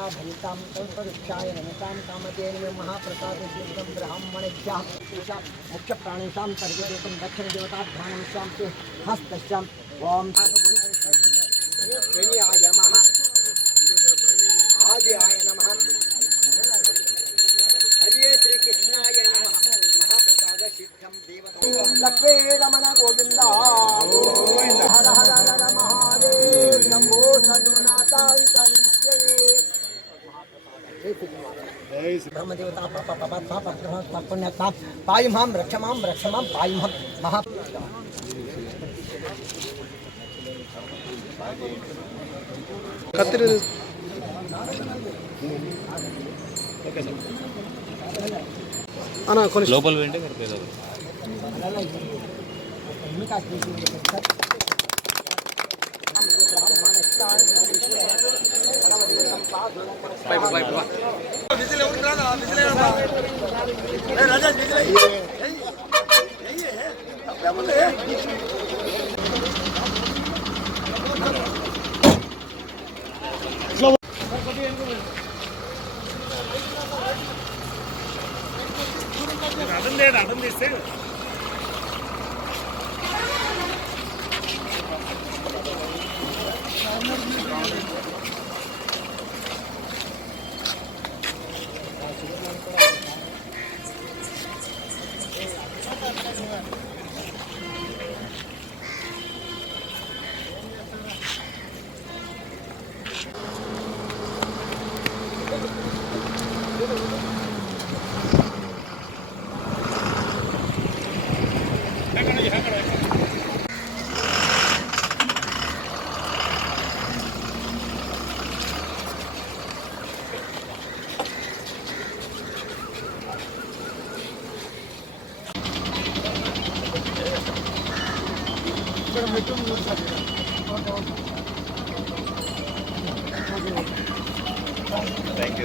देवता भवितां कल्पवृक्षाय नमतां कामधेन महाप्रसादसिद्धं ब्राह्मणेभ्यः मुख्य प्राणेषां सर्वदेवं दक्षिण देवताभ्यां शान्ति हस्तश्याम ओम शनियाय नमः आदियाय नमः हरे श्री कृष्णाय नमः महाप्रसाद सिद्धं देवता लक्ष्मी रमण गोविंदा हर हर हर महादेव शंभो सद्गुणाताय करिष्ये ब्रह्मदेवता पुण्यता पायुमां रक्षमां पायुमां महा లోపల వెంటే కడతాయి అర్థం తీస్తే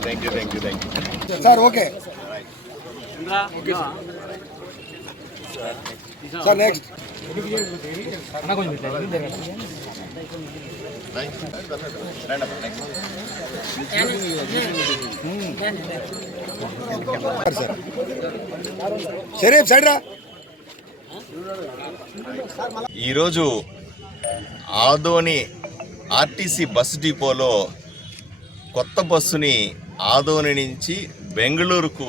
Thank you. Sir, okay. Sir, next. Sharif, side ra. ఈరోజు ఆదోని ఆర్టీసీ బస్ డిపోలో కొత్త బస్సుని ఆదోని నుంచి బెంగళూరుకు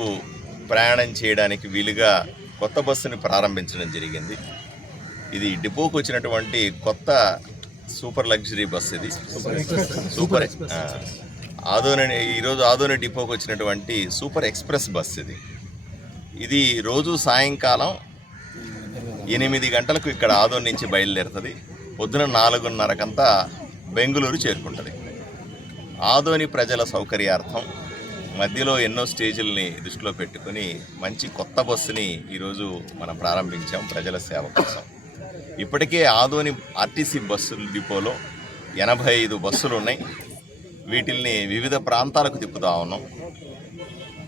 ప్రయాణం చేయడానికి వీలుగా కొత్త బస్సుని ప్రారంభించడం జరిగింది. ఇది డిపోకు వచ్చినటువంటి కొత్త సూపర్ లగ్జరీ బస్. ఇది సూపర్ ఈరోజు ఆదోని డిపోకు వచ్చినటువంటి సూపర్ ఎక్స్ప్రెస్ బస్. ఇది రోజు సాయంకాలం 8 గంటలకు ఇక్కడ ఆదోని నుంచి బయలుదేరుతుంది. పొద్దున 4:30కంతా బెంగళూరు చేరుకుంటుంది. ఆదోని ప్రజల సౌకర్యార్థం మధ్యలో ఎన్నో స్టేజీలని దృష్టిలో పెట్టుకుని మంచి కొత్త బస్సుని ఈరోజు మనం ప్రారంభించాం ప్రజల సేవ కోసం. ఇప్పటికే ఆదోని ఆర్టీసీ బస్సుల డిపోలో 85 బస్సులు ఉన్నాయి. వీటిల్ని వివిధ ప్రాంతాలకు తిప్పుతా ఉన్నాం.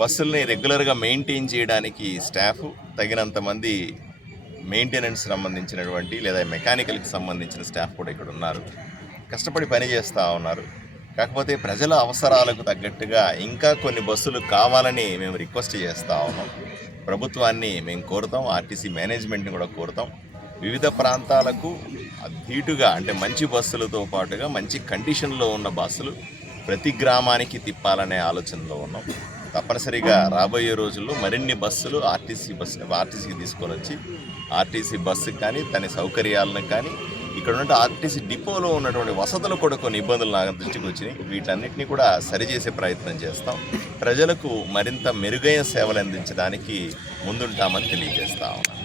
బస్సుల్ని రెగ్యులర్గా మెయింటైన్ చేయడానికి స్టాఫ్, తగినంత మంది మెయింటెనెన్స్ సంబంధించినటువంటి లేదా మెకానికల్కి సంబంధించిన స్టాఫ్ కూడా ఇక్కడ ఉన్నారు. కష్టపడి పనిచేస్తూ ఉన్నారు. కాకపోతే ప్రజల అవసరాలకు తగ్గట్టుగా ఇంకా కొన్ని బస్సులు కావాలని మేము రిక్వెస్ట్ చేస్తూ ఉన్నాం. ప్రభుత్వాన్ని మేము కోరుతాం, ఆర్టీసీ మేనేజ్మెంట్ని కూడా కోరుతాం. వివిధ ప్రాంతాలకు ధీటుగా అంటే మంచి బస్సులతో పాటుగా మంచి కండిషన్లో ఉన్న బస్సులు ప్రతి గ్రామానికి తిప్పాలనే ఆలోచనలో ఉన్నాం. తప్పనిసరిగా రాబోయే రోజుల్లో మరిన్ని బస్సులు ఆర్టీసీకి తీసుకొని వచ్చి ఆర్టీసీ బస్సుకి కానీ తన సౌకర్యాలను కానీ ఇక్కడ ఉన్న ఆర్టీసీ డిపోలో ఉన్నటువంటి వసతులు కూడా కొన్ని ఇబ్బందులు నా దృష్టికి వచ్చినాయి. వీటన్నిటిని కూడా సరిచేసే ప్రయత్నం చేస్తాం. ప్రజలకు మరింత మెరుగైన సేవలు అందించడానికి ముందుంటామని తెలియజేస్తా ఉన్నాం.